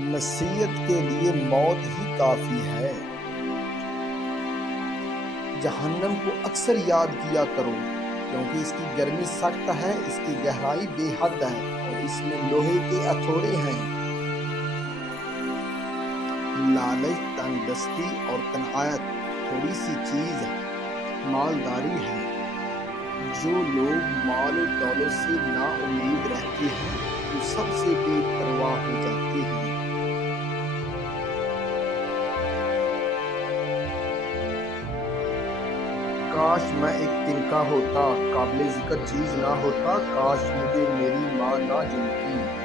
نصیحت کے لیے موت ہی کافی ہے۔ جہنم کو اکثر یاد کیا کرو، کیونکہ اس کی گرمی سخت ہے، اس کی گہرائی بے حد ہے اور اس میں لوہے کے ہتھوڑے ہیں۔ لالچ، تنگ دستی اور قناعت تھوڑی سی چیز مالداری ہے۔ جو لوگ مال و دولت سے نا امید رہتے ہیں وہ سب سے بے پرواہ ہو جاتے ہیں۔ کاش میں ایک تنکا ہوتا، قابل ذکر چیز نہ ہوتا، کاش مجھے میری ماں نہ جنتی۔